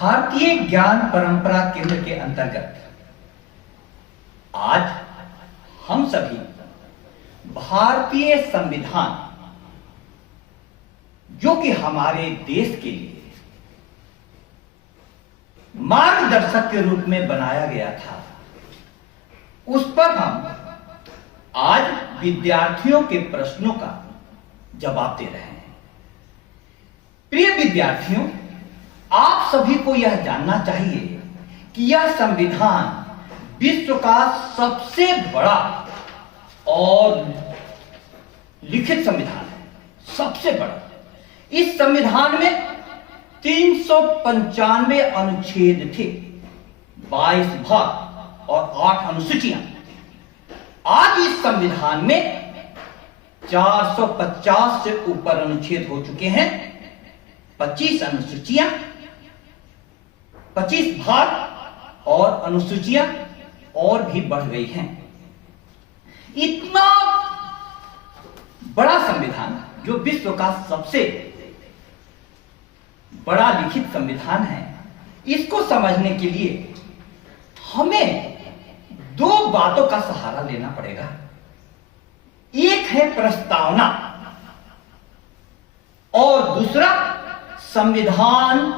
भारतीय ज्ञान परंपरा केंद्र के अंतर्गत आज हम सभी भारतीय संविधान, जो कि हमारे देश के लिए मार्गदर्शक के रूप में बनाया गया था, उस पर हम आज विद्यार्थियों के प्रश्नों का जवाब दे रहे हैं। प्रिय विद्यार्थियों, आप सभी को यह जानना चाहिए कि यह संविधान विश्व का सबसे बड़ा और लिखित संविधान है, सबसे बड़ा। इस संविधान में 395 अनुच्छेद थे, 22 भाग और 8 अनुसूचियां। आज इस संविधान में 450 से ऊपर अनुच्छेद हो चुके हैं, 25 अनुसूचियां, 25 भाग और अनुसूचियां और भी बढ़ गई हैं। इतना बड़ा संविधान, जो विश्व का सबसे बड़ा लिखित संविधान है, इसको समझने के लिए हमें दो बातों का सहारा लेना पड़ेगा। एक है प्रस्तावना और दूसरा संविधान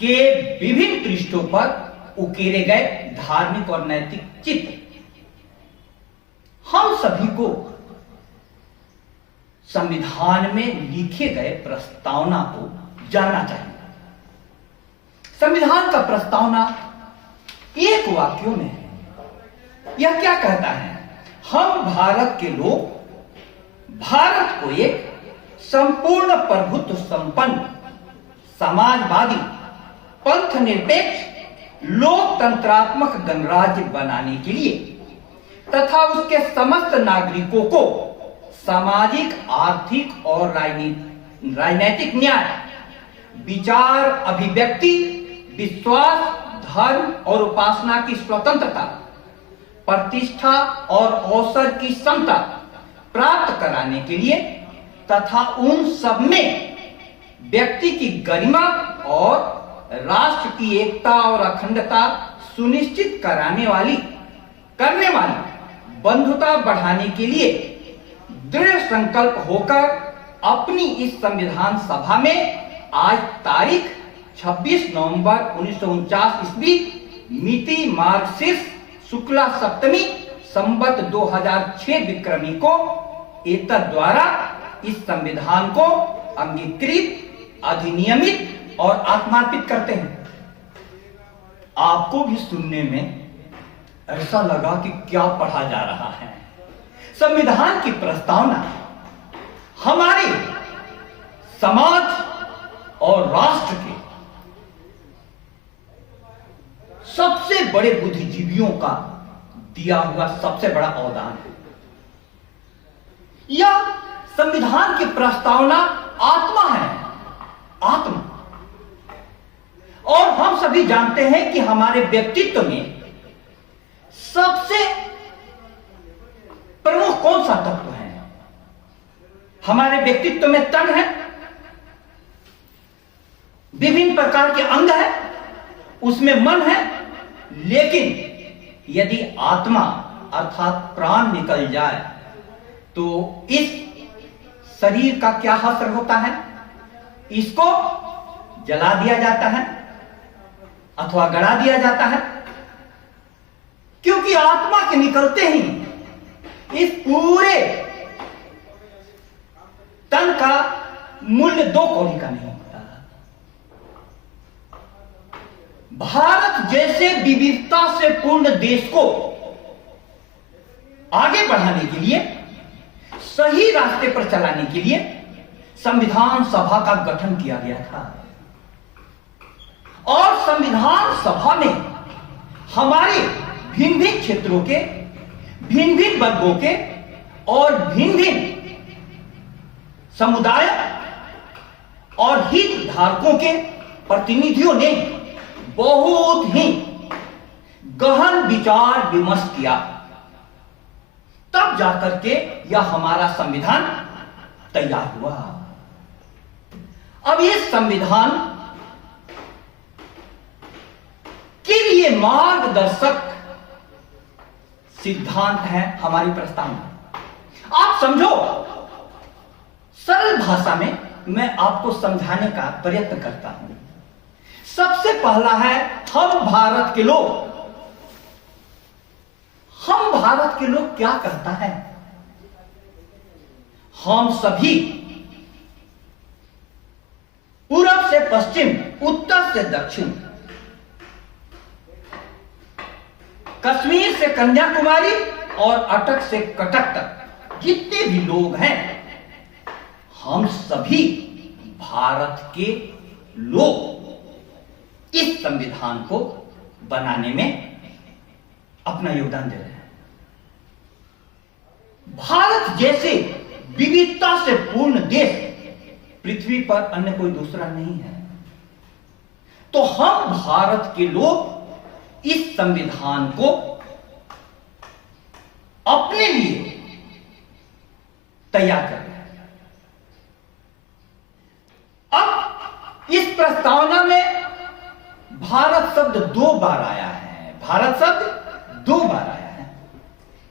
के विभिन्न पृष्ठों पर उकेरे गए धार्मिक और नैतिक चित्र। हम सभी को संविधान में लिखे गए प्रस्तावना को जानना चाहिए। संविधान का प्रस्तावना एक वाक्यों में है। यह क्या कहता है? हम भारत के लोग भारत को एक संपूर्ण प्रभुत्व संपन्न, समाजवादी, पंथ निरपेक्ष, लोकतंत्रात्मक गणराज्य बनाने के लिए तथा उसके समस्त नागरिकों को सामाजिक, आर्थिक और राजनीतिक न्याय, विचार, अभिव्यक्ति, विश्वास, धर्म और उपासना की स्वतंत्रता, प्रतिष्ठा और अवसर की समता प्राप्त कराने के लिए तथा उन सब में व्यक्ति की गरिमा और राष्ट्र की एकता और अखंडता सुनिश्चित करने वाली बंधुता बढ़ाने के लिए दृढ़ संकल्प होकर अपनी इस संविधान सभा में आज तारीख 26 नवंबर 1949 ईस्वी, मिति मार्गशीर्ष शुक्ला सप्तमी, संवत 2006 विक्रमी को एतद द्वारा इस संविधान को अंगीकृत, अधिनियमित और आत्मार्पित करते हैं। आपको भी सुनने में ऐसा लगा कि क्या पढ़ा जा रहा है। संविधान की प्रस्तावना हमारे समाज और राष्ट्र के सबसे बड़े बुद्धिजीवियों का दिया हुआ सबसे बड़ा अवदान है। यह संविधान की प्रस्तावना आत्मा है, आत्मा। और हम सभी जानते हैं कि हमारे व्यक्तित्व में सबसे प्रमुख कौन सा तत्व है? हमारे व्यक्तित्व में तन है, विभिन्न प्रकार के अंग है, उसमें मन है, लेकिन यदि आत्मा अर्थात प्राण निकल जाए तो इस शरीर का क्या हासिल होता है? इसको जला दिया जाता है अथवा गड़ा दिया जाता है, क्योंकि आत्मा के निकलते ही इस पूरे तन का मूल्य 2 कौड़ी का नहीं होता। भारत जैसे विविधता से पूर्ण देश को आगे बढ़ाने के लिए, सही रास्ते पर चलाने के लिए संविधान सभा का गठन किया गया था। और संविधान सभा में हमारे भिन्न भिन्न क्षेत्रों के, भिन्न भिन्न वर्गों के और भिन्न भिन्न समुदाय और हित धारकों के प्रतिनिधियों ने बहुत ही गहन विचार विमर्श किया, तब जाकर के यह हमारा संविधान तैयार हुआ। अब ये संविधान के लिए मार्गदर्शक सिद्धांत है हमारी प्रस्तावना। आप समझो, सरल भाषा में मैं आपको समझाने का प्रयत्न करता हूं। सबसे पहला है हम भारत के लोग। हम भारत के लोग क्या कहता है? हम सभी पूरब से पश्चिम, उत्तर से दक्षिण, कश्मीर से कन्याकुमारी और अटक से कटक तक जितने भी लोग हैं, हम सभी भारत के लोग इस संविधान को बनाने में अपना योगदान दे रहे हैं। भारत जैसे विविधता से पूर्ण देश पृथ्वी पर अन्य कोई दूसरा नहीं है। तो हम भारत के लोग इस संविधान को अपने लिए तैयार कर रहे हैं। अब इस प्रस्तावना में भारत शब्द 2 बार आया है। भारत शब्द 2 बार आया है।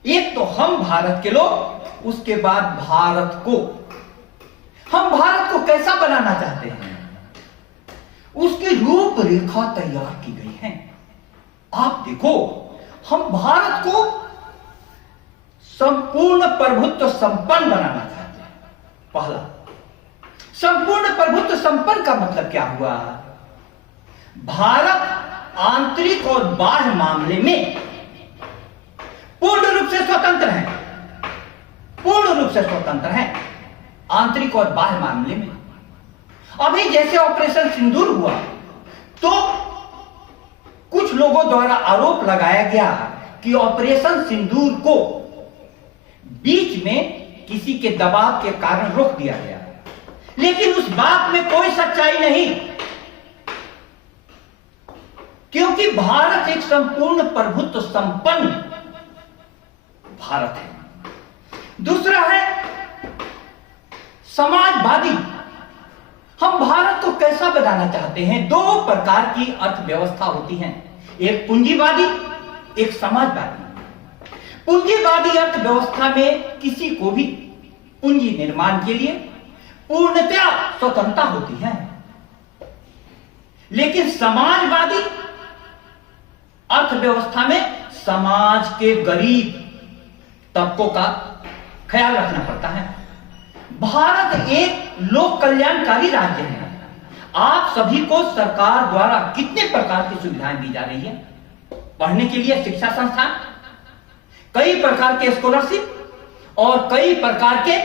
एक तो हम भारत के लोग, उसके बाद भारत को। हम भारत को कैसा बनाना चाहते हैं, उसकी रूपरेखा तैयार की गई है। आप देखो, हम भारत को संपूर्ण प्रभुत्व संपन्न बनाना चाहते हैं। पहला, संपूर्ण प्रभुत्व संपन्न का मतलब क्या हुआ? भारत आंतरिक और बाह्य मामले में पूर्ण रूप से स्वतंत्र है। पूर्ण रूप से स्वतंत्र है आंतरिक और बाह्य मामले में। अभी जैसे ऑपरेशन सिंदूर हुआ तो कुछ लोगों द्वारा आरोप लगाया गया कि ऑपरेशन सिंदूर को बीच में किसी के दबाव के कारण रोक दिया गया, लेकिन उस बात में कोई सच्चाई नहीं, क्योंकि भारत एक संपूर्ण प्रभुत्व संपन्न भारत है। दूसरा है समाजवादी। हम भारत को कैसा बनाना चाहते हैं? 2 प्रकार की अर्थव्यवस्था होती है, एक पूंजीवादी, एक समाजवादी। पूंजीवादी अर्थव्यवस्था में किसी को भी पूंजी निर्माण के लिए पूर्णतया स्वतंत्रता होती है, लेकिन समाजवादी अर्थव्यवस्था में समाज के गरीब तबकों का ख्याल रखना पड़ता है। भारत एक लोक कल्याणकारी राज्य है। आप सभी को सरकार द्वारा कितने प्रकार की सुविधाएं दी जा रही है? पढ़ने के लिए शिक्षा संस्थान, कई प्रकार के स्कॉलरशिप और कई प्रकार के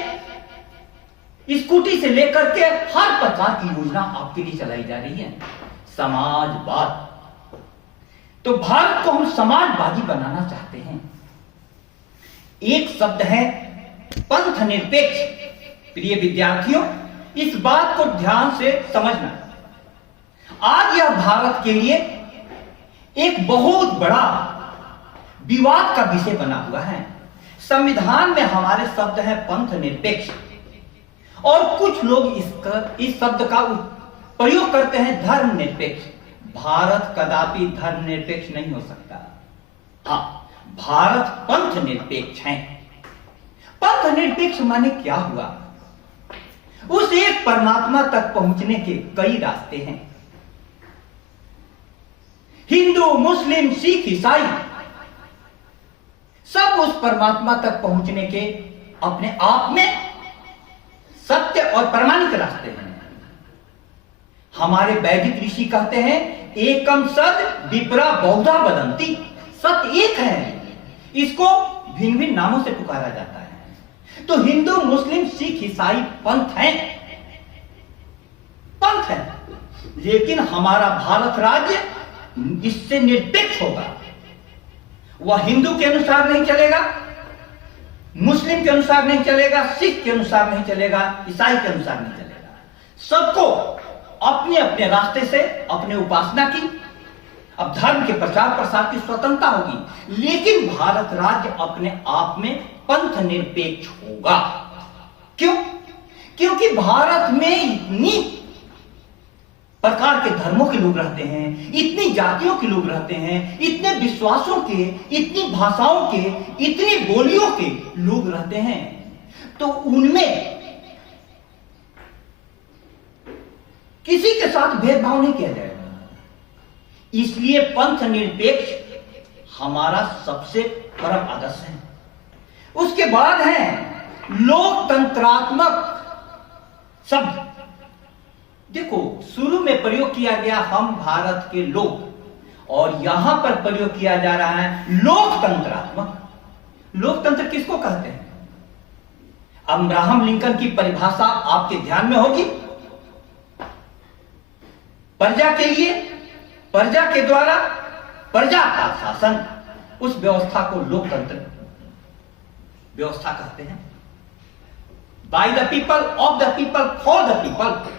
स्कूटी से लेकर के हर प्रकार की योजना आपके लिए चलाई जा रही है। समाजवाद। तो भारत को हम समाजवादी बनाना चाहते हैं। एक शब्द है पंथ निरपेक्ष। प्रिय विद्यार्थियों, इस बात को ध्यान से समझना। आज यह भारत के लिए एक बहुत बड़ा विवाद का विषय बना हुआ है। संविधान में हमारे शब्द है पंथ निरपेक्ष, और कुछ लोग इस शब्द का प्रयोग करते हैं धर्म निरपेक्ष। भारत कदापि धर्म निरपेक्ष नहीं हो सकता। हाँ, भारत पंथ निरपेक्ष है। पंथ निरपेक्ष माने क्या हुआ? उस एक परमात्मा तक पहुंचने के कई रास्ते हैं। हिंदू, मुस्लिम, सिख, ईसाई सब उस परमात्मा तक पहुंचने के अपने आप में सत्य और प्रमाणिक रास्ते हैं। हमारे वैदिक ऋषि कहते हैं एकम सद विप्रा बहुधा वदंती। सत्य एक है, इसको भिन्न भिन्न नामों से पुकारा जाता है। तो हिंदू, मुस्लिम, सिख, ईसाई पंथ हैं, पंथ है, लेकिन हमारा भारत राज्य इससे निरपेक्ष होगा। वह हिंदू के अनुसार नहीं चलेगा, मुस्लिम के अनुसार नहीं चलेगा, सिख के अनुसार नहीं चलेगा, ईसाई के अनुसार नहीं चलेगा। सबको अपने अपने रास्ते से अपने उपासना की, अब धर्म के प्रचार प्रसार की स्वतंत्रता होगी, लेकिन भारत राज्य अपने आप में पंथ निरपेक्ष होगा। क्यों? क्योंकि भारत में इतनी प्रकार के धर्मों के लोग रहते हैं, इतनी जातियों के लोग रहते हैं, इतने विश्वासों के, इतनी भाषाओं के, इतनी बोलियों के लोग रहते हैं, तो उनमें किसी के साथ भेदभाव नहीं किया जाएगा। इसलिए पंथ निरपेक्ष हमारा सबसे परम आदर्श है। उसके बाद है लोकतंत्रात्मक शब्द। देखो, शुरू में प्रयोग किया गया हम भारत के लोग, और यहां पर प्रयोग किया जा रहा है लोकतंत्रात्मक। लोकतंत्र किसको कहते हैं? अब्राहम लिंकन की परिभाषा आपके ध्यान में होगी। प्रजा के लिए, प्रजा के द्वारा, प्रजा का शासन, उस व्यवस्था को लोकतंत्र व्यवस्था कहते हैं। By the people, of the people, for the people,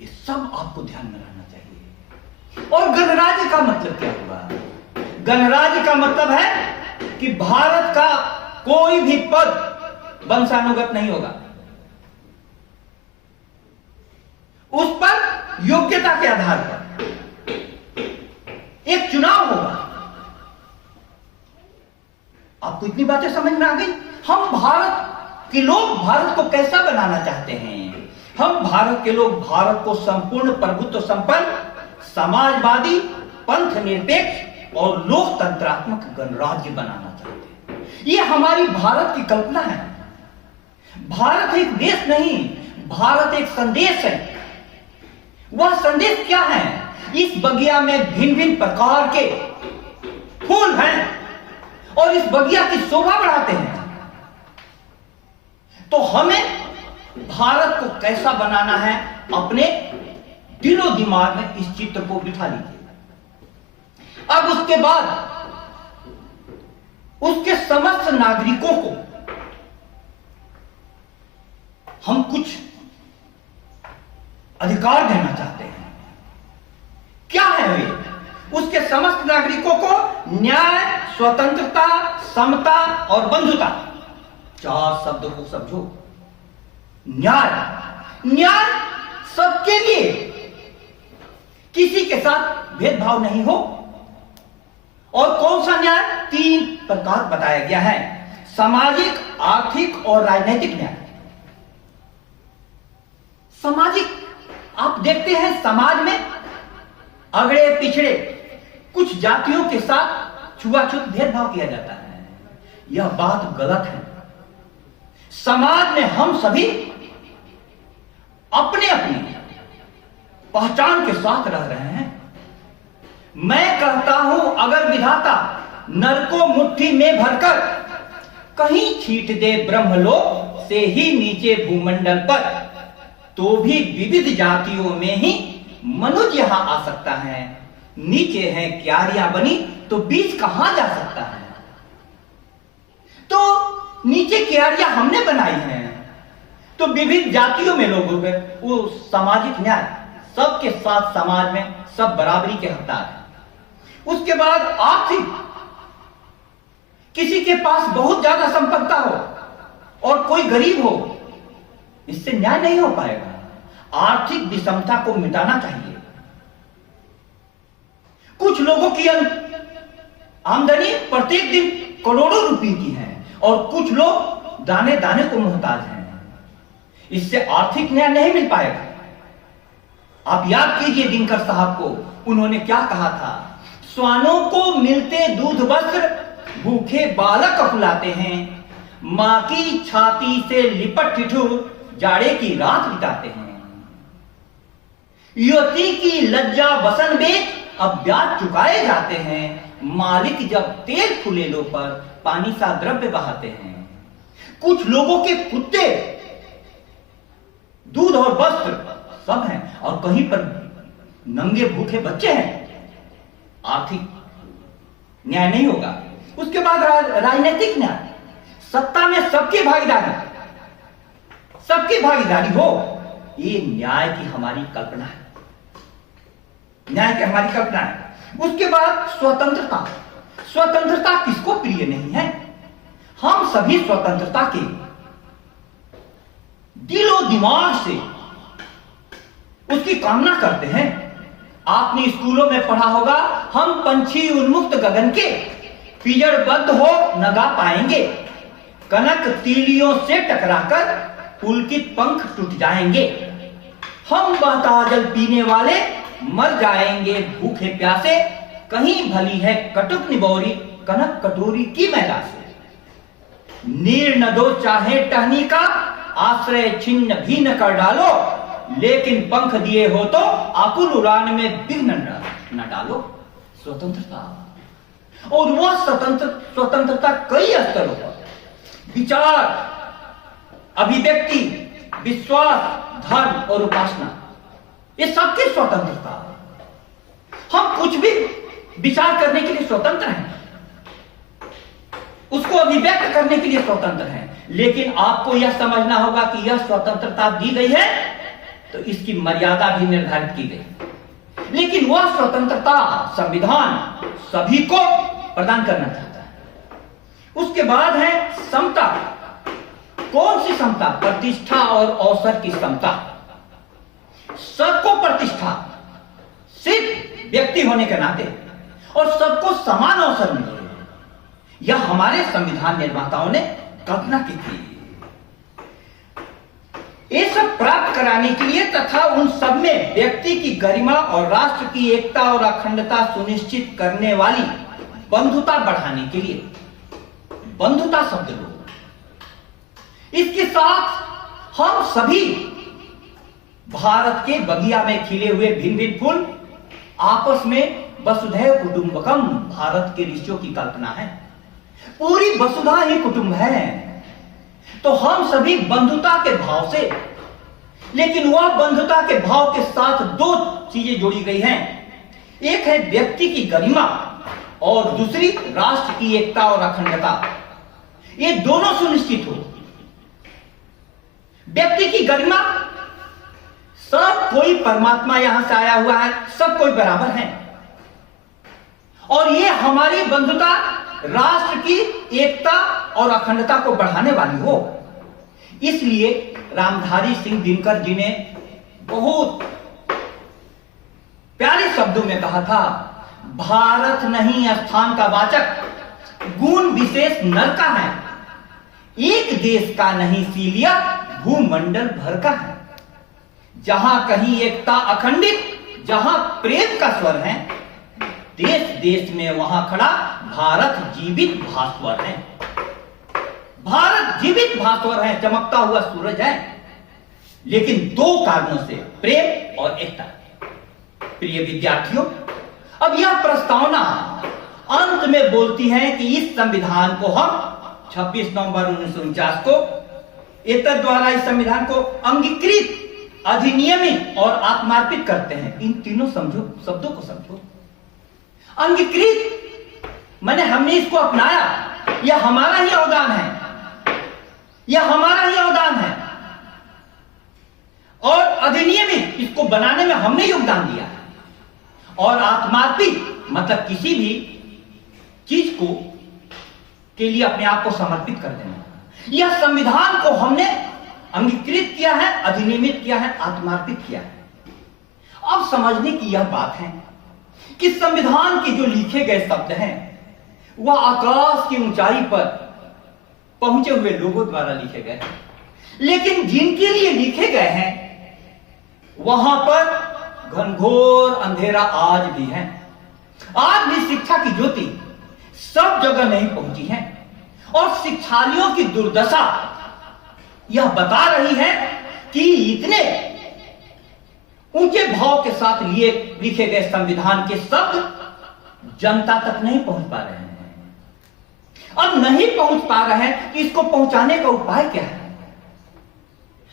ये सब आपको ध्यान में रखना चाहिए। और गणराज्य का मतलब क्या हुआ? गणराज्य का मतलब है कि भारत का कोई भी पद वंशानुगत नहीं होगा, उस पर योग्यता के आधार पर एक चुनाव होगा। आपको इतनी बातें समझ में आ गई? हम भारत के लोग भारत को कैसा बनाना चाहते हैं? हम भारत के लोग भारत को संपूर्ण प्रभुत्व संपन्न, समाजवादी, पंथ निरपेक्ष और लोकतंत्रात्मक गणराज्य बनाना चाहते हैं। यह हमारी भारत की कल्पना है। भारत एक देश नहीं, भारत एक संदेश है। वह संदेश क्या है? इस बगिया में भिन्न भिन्न प्रकार के फूल हैं और इस बगिया की शोभा बढ़ाते हैं। तो हमें भारत को कैसा बनाना है, अपने दिलो दिमाग में इस चित्र को बिठा लीजिए। अब उसके बाद उसके समस्त नागरिकों को हम कुछ अधिकार देना चाहते हैं। क्या है वे? उसके समस्त नागरिकों को न्याय, स्वतंत्रता, समता और बंधुता, चार शब्दों को समझो। न्याय, न्याय सबके लिए, किसी के साथ भेदभाव नहीं हो। और कौन सा न्याय? 3 प्रकार बताया गया है: सामाजिक, आर्थिक और राजनीतिक न्याय। सामाजिक, आप देखते हैं समाज में अगड़े पिछड़े कुछ जातियों के साथ छुआछूत भेदभाव किया जाता है। यह बात गलत है। समाज में हम सभी अपने अपनी पहचान के साथ रह रहे हैं। मैं कहता हूं, अगर विधाता नर को मुट्ठी में भरकर कहीं छीट दे ब्रह्मलोक से ही नीचे भूमंडल पर, तो भी विविध जातियों में ही मनुष्य यहां आ सकता है। नीचे है क्यारियां बनी तो बीच कहां जा सकता है? तो नीचे क्यारियां हमने बनाई हैं, तो विभिन्न जातियों में लोग हो गए। वो सामाजिक न्याय, सबके साथ समाज में सब बराबरी के हकदार हैं। उसके बाद आर्थिक, किसी के पास बहुत ज्यादा संपत्ति हो और कोई गरीब हो, इससे न्याय नहीं हो पाएगा। आर्थिक विषमता को मिटाना चाहिए। कुछ लोगों की आमदनी प्रत्येक दिन करोड़ों रुपए की है और कुछ लोग दाने दाने को मोहताज हैं। इससे आर्थिक न्याय नहीं मिल पाएगा। आप याद कीजिए दिनकर साहब को, उन्होंने क्या कहा था? स्वानों को मिलते दूध वस्त्र, भूखे बालक कहलाते हैं, मां की छाती से लिपट ठिठुर जाड़े की रात बिताते हैं। युवती की लज्जा वसन बेच अब ब्याज चुकाए जाते हैं, मालिक जब तेल फुलेलों पर पानी सा द्रव्य बहाते हैं। कुछ लोगों के कुत्ते, दूध और वस्त्र सब हैं और कहीं पर नंगे भूखे बच्चे हैं। आर्थिक न्याय नहीं होगा। उसके बाद राजनीतिक न्याय, सत्ता में सबकी भागीदारी हो, ये न्याय की हमारी कल्पना है। न्याय की हमारी कल्पना है। उसके बाद स्वतंत्रता। स्वतंत्रता किसको प्रिय नहीं है? हम सभी स्वतंत्रता के दिलो दिमाग से उसकी कामना करते हैं। आपने स्कूलों में पढ़ा होगा, हम पंछी उन्मुक्त गगन के, पिजड़बद्ध हो न गा पाएंगे, कनक तीलियों से टकराकर पुलकित पंख टूट जाएंगे, हम बहता जल पीने वाले मर जाएंगे भूखे प्यासे, कहीं भली है कटुक निबोरी कनक कटोरी की मैला से। नीर न दो चाहे टहनी का, आश्रय छिन्न भी न कर डालो, लेकिन पंख दिए हो तो आकुल उड़ान में विघ्न न डालो। स्वतंत्रता, और वह स्वतंत्रता कई स्तरों पर, विचार, अभिव्यक्ति, विश्वास, धर्म और उपासना, ये सबकी स्वतंत्रता। हम कुछ भी विचार करने के लिए स्वतंत्र हैं, उसको अभिव्यक्त करने के लिए स्वतंत्र हैं, लेकिन आपको यह समझना होगा कि यह स्वतंत्रता दी गई है तो इसकी मर्यादा भी निर्धारित की गई। लेकिन वह स्वतंत्रता संविधान सभी को प्रदान करना चाहता है। उसके बाद है समता। कौन सी समता? प्रतिष्ठा और अवसर की समता। सबको प्रतिष्ठा, सिर्फ व्यक्ति होने के नाते, और सबको समान अवसर मिले, यह हमारे संविधान निर्माताओं ने कल्पना की थी। ये सब प्राप्त कराने के लिए तथा उन सब में व्यक्ति की गरिमा और राष्ट्र की एकता और अखंडता सुनिश्चित करने वाली बंधुता बढ़ाने के लिए, बंधुता शब्द लो। इसके साथ हम सभी भारत के बगिया में खिले हुए भिन्न भिन्न फूल आपस में वसुधैव कुटुंबकम, भारत के ऋषियों की कल्पना है। पूरी वसुधा ही कुटुंब है, तो हम सभी बंधुता के भाव से, लेकिन वह बंधुता के भाव के साथ दो चीजें जोड़ी गई हैं। एक है व्यक्ति की गरिमा और दूसरी राष्ट्र की एकता और अखंडता। ये दोनों सुनिश्चित हो। व्यक्ति की गरिमा, सब कोई परमात्मा यहां से आया हुआ है, सब कोई बराबर है, और ये हमारी बंधुता राष्ट्र की एकता और अखंडता को बढ़ाने वाली हो। इसलिए रामधारी सिंह दिनकर जी ने बहुत प्यारे शब्दों में कहा था, भारत नहीं स्थान का वाचक, गुण विशेष नर का है, एक देश का नहीं सीलिया भूमंडल भर का है। जहां कहीं एकता अखंडित, जहां प्रेम का स्वर है, देश देश में वहां खड़ा भारत जीवित भास्वर है। भारत जीवित भास्वर है, चमकता हुआ सूरज है, लेकिन दो कारणों से, प्रेम और एकता। प्रिय विद्यार्थियों, अब यह प्रस्तावना अंत में बोलती है कि इस संविधान को हम 26 नवंबर 1949 को एतद द्वारा इस संविधान को अंगीकृत, अधिनियमित और आत्मार्पित करते हैं। इन तीनों शब्दों को समझो। अंगीकृत माने हमने इसको अपनाया, यह हमारा ही योगदान है, यह हमारा ही योगदान है। और अधिनियमित, इसको बनाने में हमने योगदान दिया है। और आत्मार्पित मतलब किसी भी चीज को के लिए अपने आप को समर्पित कर देना। यह संविधान को हमने अंगीकृत किया है, अधिनियमित किया है, आत्मार्पित किया है। अब समझने की यह बात है कि संविधान के जो लिखे गए शब्द हैं वह आकाश की ऊंचाई पर पहुंचे हुए लोगों द्वारा लिखे गए हैं, लेकिन जिनके लिए लिखे गए हैं वहां पर घनघोर अंधेरा आज भी है। आज भी शिक्षा की ज्योति सब जगह नहीं पहुंची है, और शिक्षालयों की दुर्दशा यह बता रही है कि इतने ऊंचे भाव के साथ लिखे गए संविधान के शब्द जनता तक नहीं पहुंच पा रहे हैं। अब नहीं पहुंच पा रहे हैं कि इसको पहुंचाने का उपाय क्या है?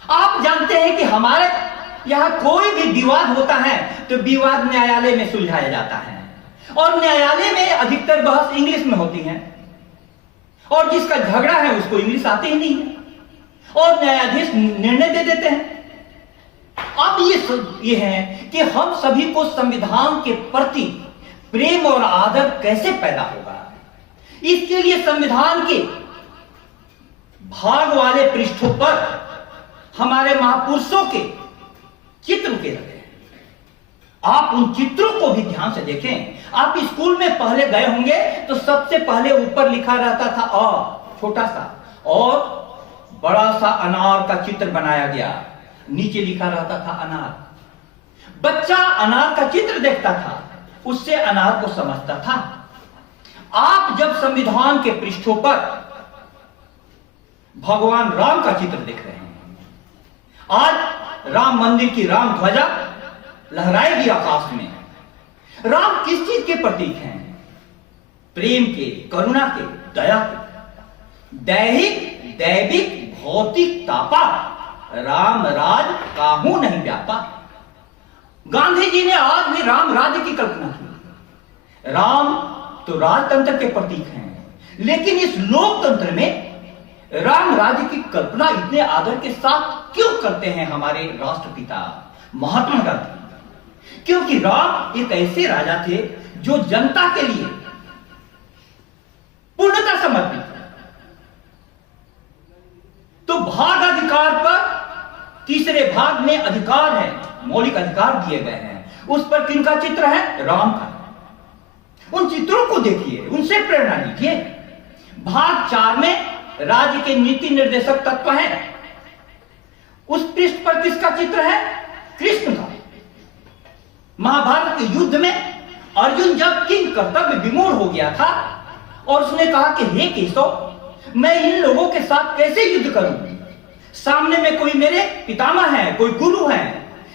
आप जानते हैं कि हमारे यहां कोई भी विवाद होता है तो विवाद न्यायालय में सुलझाया जाता है, और न्यायालय में अधिकतर बहस इंग्लिश में होती है, और जिसका झगड़ा है उसको इंग्लिश आती ही नहीं है, और न्यायाधीश निर्णय दे देते हैं। अब ये है कि हम सभी को संविधान के प्रति प्रेम और आदर कैसे पैदा होगा। इसके लिए संविधान के भाग वाले पृष्ठों पर हमारे महापुरुषों के चित्र के लगे हैं। आप उन चित्रों को भी ध्यान से देखें। आप स्कूल में पहले गए होंगे तो सबसे पहले ऊपर लिखा रहता था अ, छोटा सा, और बड़ा सा अनार का चित्र बनाया गया, नीचे लिखा रहता था अनार। बच्चा अनार का चित्र देखता था, उससे अनार को समझता था। आप जब संविधान के पृष्ठों पर भगवान राम का चित्र देख रहे हैं, आज राम मंदिर की राम ध्वजा लहराएगी आकाश में। राम किस चीज के प्रतीक हैं? प्रेम के, करुणा के, दया के। दैहिक दैविक भौतिक तापा राम राज काहू नहीं व्यापा। गांधी जी ने आज भी राम राज्य की कल्पना की। राम तो राजतंत्र के प्रतीक हैं, लेकिन इस लोकतंत्र में राम राज्य की कल्पना इतने आदर के साथ क्यों करते हैं हमारे राष्ट्रपिता महात्मा गांधी? क्योंकि राम एक ऐसे राजा थे जो जनता के लिए पूर्णतः समर्पित थे। तो भाग अधिकार पर तीसरे भाग में अधिकार है, मौलिक अधिकार दिए गए हैं, उस पर किनका चित्र है? राम का। उन चित्रों को देखिए, उनसे प्रेरणा लीजिए। भाग 4 में राज्य के नीति निर्देशक तत्व हैं। उस पृष्ठ पर किसका चित्र है? कृष्ण का। महाभारत के युद्ध में अर्जुन जब किंग कर्तव्य विमूढ़ हो गया था और उसने कहा कि हे केशव, मैं इन लोगों के साथ कैसे युद्ध करूं? सामने में कोई मेरे पितामह हैं, कोई गुरु हैं,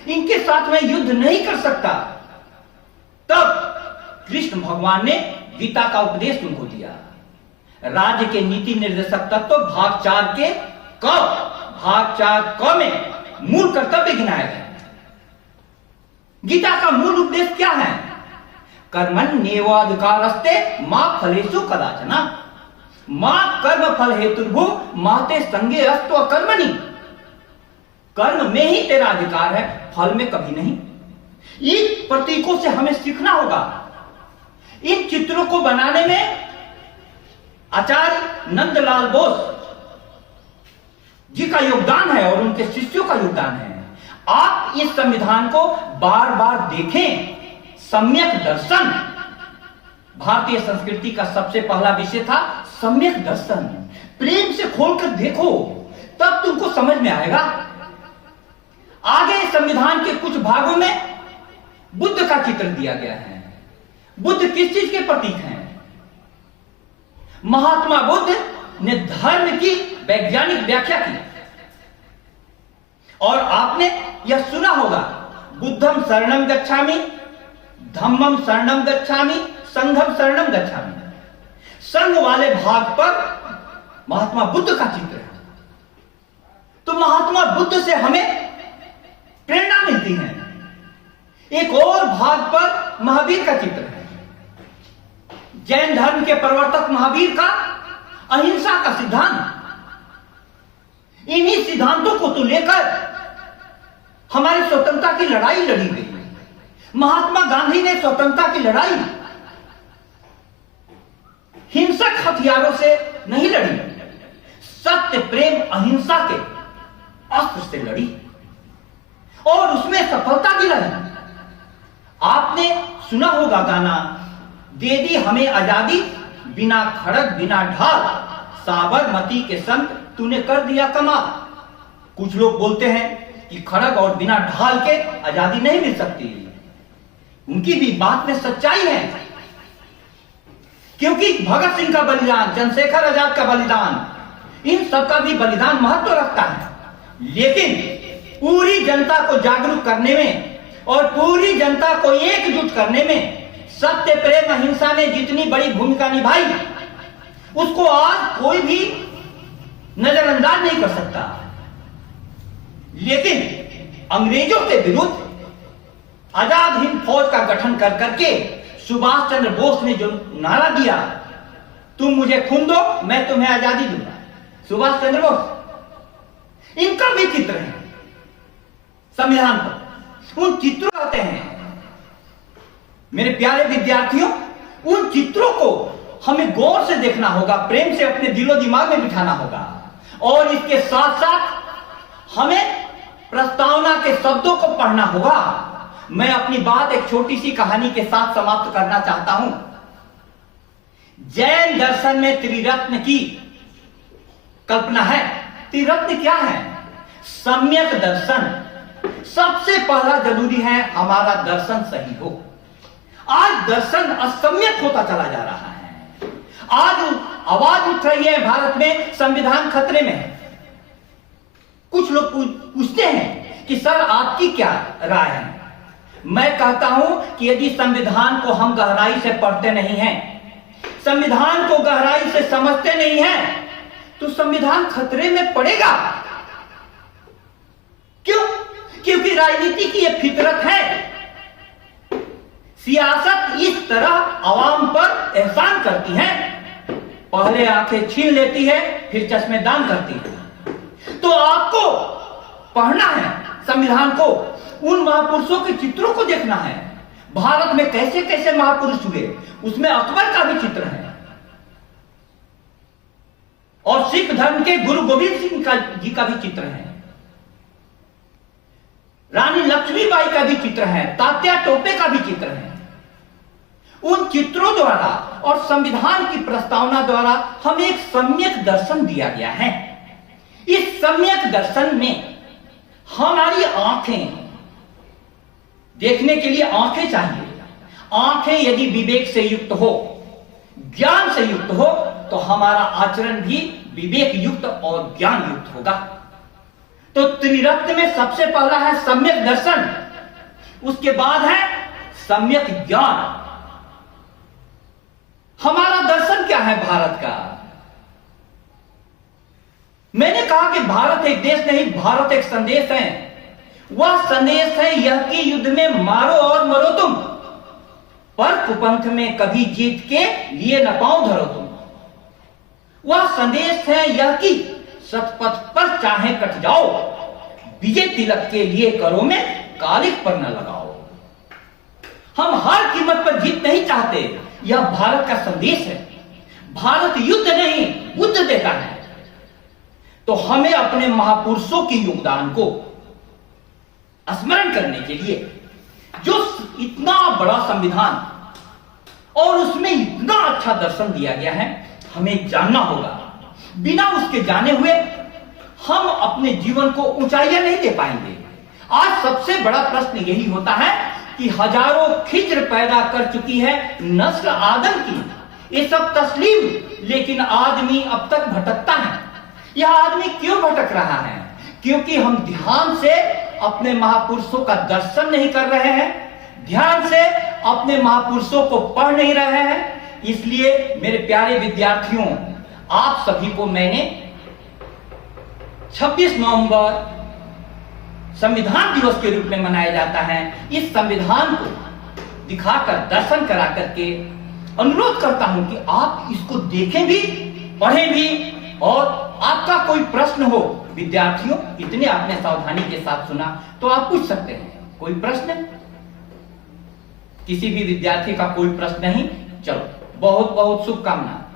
इनके साथ मैं युद्ध नहीं कर सकता। तब कृष्ण भगवान ने गीता का उपदेश उनको दिया। राज्य के नीति निर्देशक तत्व भाग 4 के क, भाग 4 क में मूल कर्तव्य गिनाए गए। गीता का मूल उपदेश क्या है? कर्मण्येवाधिकारस्ते मा फलेषु कदाचन मा कर्म फल हेतुर्भु माते संगे अस्तु कर्मणि। कर्म में ही तेरा अधिकार है, फल में कभी नहीं। इन प्रतीकों से हमें सीखना होगा। इन चित्रों को बनाने में आचार्य नंदलाल बोस जी का योगदान है और उनके शिष्यों का योगदान है। आप इस संविधान को बार बार देखें। सम्यक दर्शन भारतीय संस्कृति का सबसे पहला विषय था, सम्यक दर्शन। प्रेम से खोलकर देखो, तब तुमको समझ में आएगा। आगे संविधान के कुछ भागों में बुद्ध का चित्र दिया गया है। बुद्ध किस चीज के प्रतीक हैं? महात्मा बुद्ध ने धर्म की वैज्ञानिक व्याख्या की और आपने यह सुना होगा, बुद्धम शरणम गच्छामि, धम्मम शरणम गच्छामि, संघम शरणम गच्छामि। संघ वाले भाग पर महात्मा बुद्ध का चित्र है। तो महात्मा बुद्ध से हमें प्रेरणा मिलती है। एक और भाग पर महावीर का चित्र है। जैन धर्म के प्रवर्तक महावीर का अहिंसा का सिद्धांत। इन्हीं सिद्धांतों को तो लेकर हमारी स्वतंत्रता की लड़ाई लड़ी गई। महात्मा गांधी ने स्वतंत्रता की लड़ाई हिंसक हथियारों से नहीं लड़ी, सत्य प्रेम अहिंसा के अस्त्र से लड़ी और उसमें सफलता दिलाई। आपने सुना होगा गाना, दे दी हमें आजादी, बिना खड़ग बिना ढाल, साबरमती के संत तूने कर दिया कमाल। कुछ लोग बोलते हैं कि खड़ग और बिना ढाल के आजादी नहीं मिल सकती। उनकी भी बात में सच्चाई है, क्योंकि भगत सिंह का बलिदान, चंद्रशेखर आजाद का बलिदान, इन सबका भी बलिदान महत्व रखता है। लेकिन पूरी जनता को जागरूक करने में और पूरी जनता को एकजुट करने में सत्य प्रेम अहिंसा ने जितनी बड़ी भूमिका निभाई, उसको आज कोई भी नजरअंदाज नहीं कर सकता। लेकिन अंग्रेजों के विरुद्ध आजाद हिंद फौज का गठन कर करके सुभाष चंद्र बोस ने जो नारा दिया, तुम मुझे खून दो मैं तुम्हें आजादी दूंगा, सुभाष चंद्र बोस, इनका भी चित्र है संविधान पर। उन चित्रों कहते हैं। मेरे प्यारे विद्यार्थियों, उन चित्रों को हमें गौर से देखना होगा, प्रेम से अपने दिलो दिमाग में बिठाना होगा और इसके साथ साथ हमें प्रस्तावना के शब्दों को पढ़ना होगा। मैं अपनी बात एक छोटी सी कहानी के साथ समाप्त करना चाहता हूं। जैन दर्शन में त्रिरत्न की कल्पना है। त्रिरत्न क्या है? सम्यक दर्शन। सबसे पहला जरूरी है हमारा दर्शन सही हो। आज दर्शन असम्यक होता चला जा रहा है। आज आवाज उठ रही है भारत में संविधान खतरे में है। कुछ लोग पूछते हैं कि सर आपकी क्या राय है? मैं कहता हूं कि यदि संविधान को हम गहराई से पढ़ते नहीं हैं, संविधान को गहराई से समझते नहीं हैं, तो संविधान खतरे में पड़ेगा। क्यों? क्योंकि राजनीति की यह फितरत है। सियासत इस तरह आवाम पर एहसान करती है, पहले आंखें छीन लेती है, फिर चश्मेदान करती है। तो आपको पढ़ना है संविधान को, उन महापुरुषों के चित्रों को देखना है। भारत में कैसे कैसे महापुरुष हुए, उसमें अकबर का भी चित्र है, और सिख धर्म के गुरु गोविंद सिंह जी का भी चित्र है, रानी लक्ष्मीबाई का भी चित्र है, तात्या टोपे का भी चित्र है। उन चित्रों द्वारा और संविधान की प्रस्तावना द्वारा हमें एक सम्यक दर्शन दिया गया है। इस सम्यक दर्शन में हमारी आंखें, देखने के लिए आंखें चाहिए। आंखें यदि विवेक से युक्त हो, ज्ञान से युक्त हो, तो हमारा आचरण भी विवेक युक्त और ज्ञान युक्त होगा। तो त्रिरत्न में सबसे पहला है सम्यक दर्शन, उसके बाद है सम्यक ज्ञान। हमारा दर्शन क्या है भारत का? मैंने कहा कि भारत एक देश नहीं, भारत एक संदेश है। वह संदेश है यह कि युद्ध में मारो और मरो तुम, पर कुपंथ में कभी जीत के लिए न पांव धरो तुम। वह संदेश है यह कि सतपथ पर चाहे कट जाओ, विजय तिलक के लिए करो में कालिक पर न लगाओ। हम हर कीमत पर जीत नहीं चाहते, यह भारत का संदेश है। भारत युद्ध नहीं बुद्ध देता है। तो हमें अपने महापुरुषों के योगदान को स्मरण करने के लिए, जो इतना बड़ा संविधान और उसमें इतना अच्छा दर्शन दिया गया है, हमें जानना होगा। बिना उसके जाने हुए हम अपने जीवन को ऊंचाइयां नहीं दे पाएंगे। आज सबसे बड़ा प्रश्न यही होता है कि हजारों खिज्र पैदा कर चुकी है नस्ल आदम की, ये सब तस्लीम, लेकिन आदमी अब तक भटकता है। यह आदमी क्यों भटक रहा है? क्योंकि हम ध्यान से अपने महापुरुषों का दर्शन नहीं कर रहे हैं, ध्यान से अपने महापुरुषों को पढ़ नहीं रहे हैं। इसलिए मेरे प्यारे विद्यार्थियों, आप सभी को मैंने 26 नवंबर संविधान दिवस के रूप में मनाया जाता है, इस संविधान को दिखाकर, दर्शन करा करके अनुरोध करता हूं कि आप इसको देखें भी, पढ़ें भी, और आपका कोई प्रश्न हो, विद्यार्थियों इतने आपने सावधानी के साथ सुना तो आप पूछ सकते हैं। कोई प्रश्न? किसी भी विद्यार्थी का कोई प्रश्न नहीं? चलो, बहुत बहुत शुभकामनाएं।